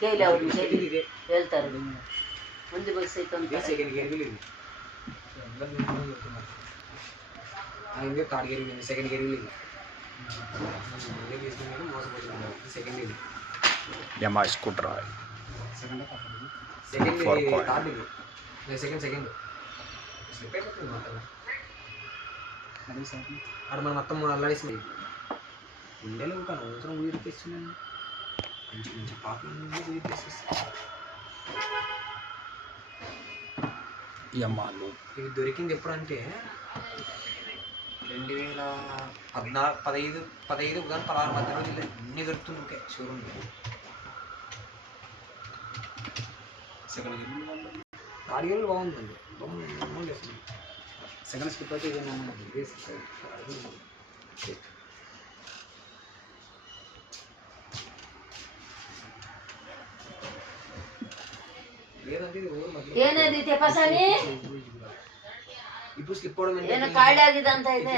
ಕೇಳಿ ಅವ್ರು ಹೇಳ್ತಾರೆ ಮುಂದೆ ಬಸ್ ಐತೆ ಅಂತ second gear third gear second gear second gear యమా scooter second third second second slip అయిపోతుంది మొత్తం అక్కడ మనం మొత్తం అల్లాడేసింది ఉండేలేవు కానీ అవసరం ఊరికేస్తున్నాను మంచి మంచి పాపలు ఊరికేసేస్తాను యమాలు ఇవి దొరికింది ఎప్పుడంటే 2015 కానీ 16 మధ్య రోజులు అన్నీ దొరుకుతుంది ఓకే షోరూమ్ సెకండ్ గేర్ బాగుందండి సెకండ్ స్లిప్ అయితే లేదంటే ಏನದಿ ತೆಪಸನಿ ఇప్పుడు స్లిప్ అవడం ಏನು ಕಾಳಿ ಆಗಿದೆ ಅಂತ ಇದೆ